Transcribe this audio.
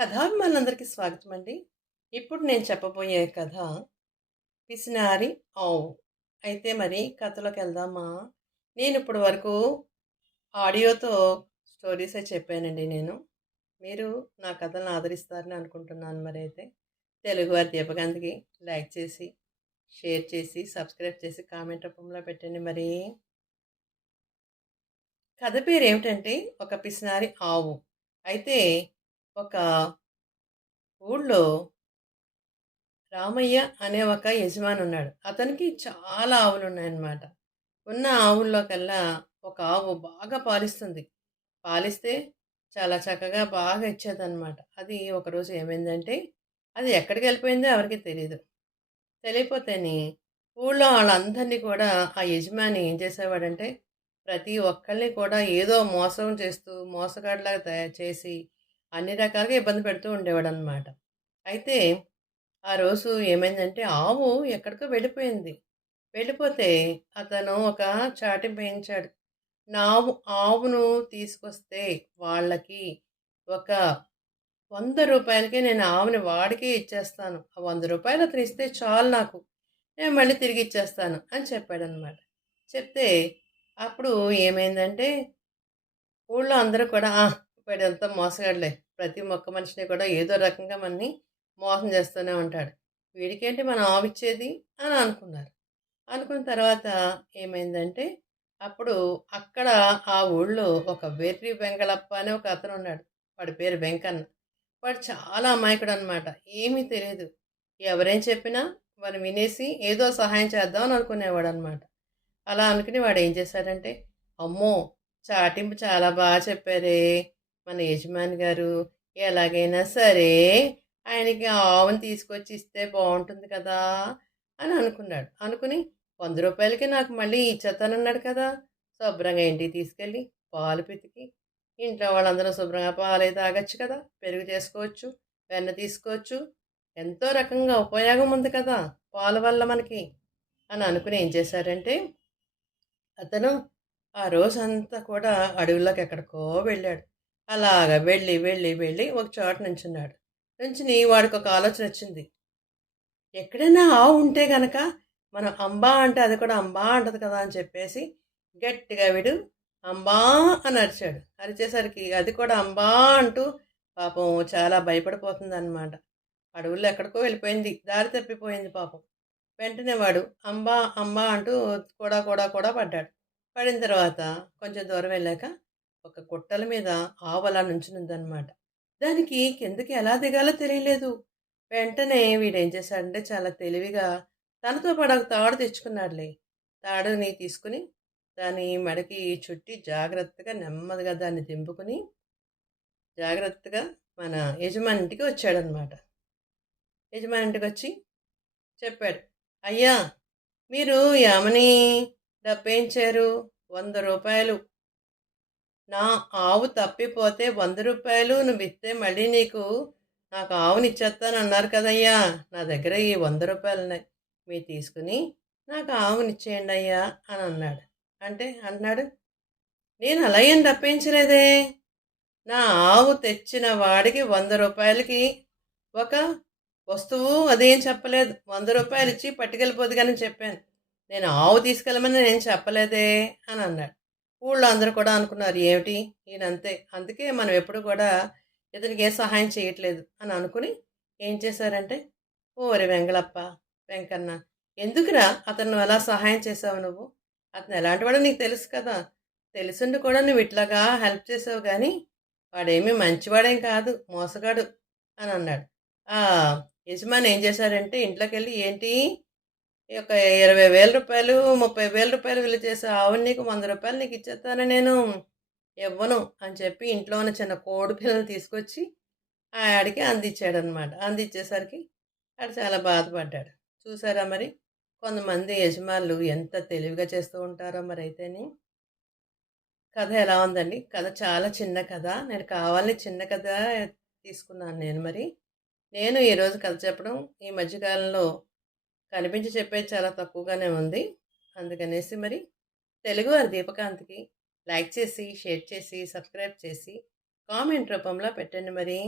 కథాభిమానులందరికీ స్వాగతం అండి ఇప్పుడు నేను చెప్పబోయే కథ పిసినారి ఆవు. అయితే మరి కథలోకి వెళ్దామా నేను ఇప్పటి వరకు ఆడియోతో స్టోరీసే చెప్పానండి నేను. మీరు నా కథలను ఆదరిస్తారని అనుకుంటున్నాను మరి అయితే. తెలుగు వారి లైక్ చేసి షేర్ చేసి సబ్స్క్రైబ్ చేసి కామెంట్ రూపంలో పెట్టండి మరి. కథ పేరు ఏమిటంటే ఒక పిసినారి ఆవు. అయితే ఒక ఊళ్ళో రామయ్య అనే ఒక యజమాని ఉన్నాడు అతనికి చాలా ఆవులు ఉన్నాయన్నమాట ఉన్న ఆవుల్లో కల్లా ఒక ఆవు బాగా పాలిస్తుంది. పాలిస్తే చాలా చక్కగా బాగా ఇచ్చేదన్నమాట. అది ఒకరోజు ఏమైందంటే అది ఎక్కడికి వెళ్ళిపోయిందో ఎవరికి తెలియదు తెలియపోతేని ఊళ్ళో వాళ్ళందరినీ కూడా ఆ యజమాని ఏం చేసేవాడంటే ప్రతి ఒక్కరిని కూడా ఏదో మోసం చేస్తూ మోసగాడిలాగా తయారు చేసి అన్ని రకాలుగా ఇబ్బంది పెడుతూ ఉండేవాడు అనమాట అయితే ఆ రోజు ఏమైందంటే ఆవు ఎక్కడికో వెళ్ళిపోయింది. వెళ్ళిపోతే అతను ఒక చాటి వేయించాడు. నావు ఆవును తీసుకొస్తే వాళ్ళకి ఒక వంద రూపాయలకి నేను ఆవుని వాడికి ఇచ్చేస్తాను. ఆ వంద రూపాయలు అతను ఇస్తే చాలు నాకు. నేను మళ్ళీ తిరిగి ఇచ్చేస్తాను అని చెప్పాడనమాట చెప్తే అప్పుడు ఏమైందంటే ఊళ్ళో అందరూ కూడా వాడంతా మోసగాడులే. ప్రతి మొక్క మనిషిని కూడా ఏదో రకంగా మనని మోసం చేస్తూనే ఉంటాడు. వీడికేంటి మనం ఆవిచ్చేది అని అనుకున్నారు. అనుకున్న తర్వాత ఏమైందంటే అప్పుడు అక్కడ ఆ ఊళ్ళో ఒక వెర్రి వెంకలప్ప అనే ఒక అతను ఉన్నాడు. వాడి పేరు వెంకన్న. వాడు చాలా అమాయకుడు అనమాట ఏమీ తెలియదు ఎవరేం చెప్పినా వాడు వినేసి ఏదో సహాయం చేద్దామని అనుకునేవాడు అనమాట అలా అనుకుని వాడు ఏం చేశాడంటే అమ్మో చాటింపు చాలా బాగా చెప్పారే. మన యజమాని గారు ఎలాగైనా సరే ఆయనకి ఆవును తీసుకొచ్చి ఇస్తే బాగుంటుంది కదా అని అనుకున్నాడు. అనుకుని వంద రూపాయలకి నాకు మళ్ళీ ఇచ్చేస్తానన్నాడు కదా. శుభ్రంగా ఇంటికి తీసుకెళ్ళి పాలు పితికి. ఇంట్లో వాళ్ళందరూ శుభ్రంగా పాలు అయితే తాగొచ్చు కదా. పెరుగు చేసుకోవచ్చు వెన్న తీసుకోవచ్చు. ఎంతో రకంగా ఉపయోగం ఉంది కదా పాల వల్ల మనకి అని అనుకుని ఏం చేశారంటే అతను ఆ రోజంతా కూడా అడవిలోకి ఎక్కడికో వెళ్ళాడు. అలాగ వెళ్ళి వెళ్ళి వెళ్ళి ఒక చోట నుంచున్నాడు. నుంచుని వాడికి ఒక ఆలోచన వచ్చింది. ఎక్కడైనా ఆవు ఉంటే గనక మనం అంబా అంటే అది కూడా అంబా అంటది కదా అని చెప్పేసి గట్టిగా వీడు అంబా అని అరిచాడు. అరిచేసరికి అది కూడా అంబా అంటూ పాపం చాలా భయపడిపోతుంది అనమాట అడవుల్లో ఎక్కడికో వెళ్ళిపోయింది. దారి తప్పిపోయింది పాపం. వెంటనే వాడు అంబా అంబా అంటూ కూడా కూడా కూడా పడ్డాడు. పడిన తర్వాత కొంచెం దూరం వెళ్ళాక ఒక కుట్టల మీద ఆవలా అలా నుంచునుందనమాట. దానికి కిందకి ఎలా దిగాలో తెలియలేదు. వెంటనే వీడేం చేశాడంటే చాలా తెలివిగా తనతో పాటు ఒక తాడు తెచ్చుకున్నాడులే. తాడుని తీసుకుని దాని మెడకి చుట్టి జాగ్రత్తగా నెమ్మదిగా దాన్ని దింపుకుని జాగ్రత్తగా మన యజమానింటికి వచ్చాడనమాట. యజమానింటికి వచ్చి చెప్పాడు అయ్యా మీరు యామని డబ్బేంచారు వంద రూపాయలు నా ఆవు తప్పిపోతే వంద రూపాయలు నువ్వు ఇస్తే మళ్ళీ నీకు నాకు ఆవుని ఇచ్చేస్తాను అన్నారు కదయ్యా. నా దగ్గర ఈ వంద రూపాయలు ఉన్నాయి మీరు తీసుకుని నాకు ఆవుని ఇచ్చేయండి అయ్యా అని అన్నాడు. అంటే అన్నాడు నేను అలా ఏం తప్పించలేదే? నా ఆవు తెచ్చిన వాడికి వంద రూపాయలకి ఒక వస్తువు అదేం చెప్పలేదు. వంద రూపాయలు ఇచ్చి పట్టుకెళ్ళిపోదు కానీ చెప్పాను. నేను ఆవు తీసుకెళ్ళమని నేను చెప్పలేదే అని అన్నాడు. ఊళ్ళో అందరూ కూడా అనుకున్నారు ఏమిటి? ఈయనంతే. అందుకే మనం ఎప్పుడు కూడా ఇతనికి ఏ సహాయం చేయట్లేదు అని అనుకుని ఏం చేశారంటే ఓరి వెంగళప్ప వెంకన్న ఎందుకురా అతను ఎలా సహాయం చేసావు నువ్వు? అతను ఎలాంటి వాడో నీకు తెలుసు కదా. తెలుసుండి కూడా నువ్వు ఇట్లాగా హెల్ప్ చేసావు కానీ వాడేమీ మంచివాడేం కాదు మోసగాడు అని అన్నాడు. యజమాని ఏం చేశారంటే ఇంట్లోకి వెళ్ళి ఏంటి? ఒక ఇరవై వేల రూపాయలు ముప్పై వేల రూపాయలు విలువ చేసే ఆవుని నీకు వంద రూపాయలు నీకు ఇచ్చేస్తాను నేను ఇవ్వను అని చెప్పి ఇంట్లో ఉన్న చిన్న కోడి పిల్లలు తీసుకొచ్చి ఆడికి అందించాడనమాట అందించేసరికి ఆడు చాలా బాధపడ్డాడు. చూసారా మరి? కొంతమంది యజమానులు ఎంత తెలివిగా చేస్తూ ఉంటారో మరి అయితేని. కథ ఎలా ఉందండి? కథ చాలా చిన్న కథ. నేను కావాలని చిన్న కథ తీసుకున్నాను నేను మరి. నేను ఈరోజు కథ చెప్పడం ఈ మధ్యకాలంలో కనిపించి చెప్పేది చాలా తక్కువగానే ఉంది. అందుకనేసి మరి తెలుగు వారి దీపకాంతికి లైక్ చేసి షేర్ చేసి సబ్స్క్రైబ్ చేసి కామెంట్ రూపంలో పెట్టండి మరి.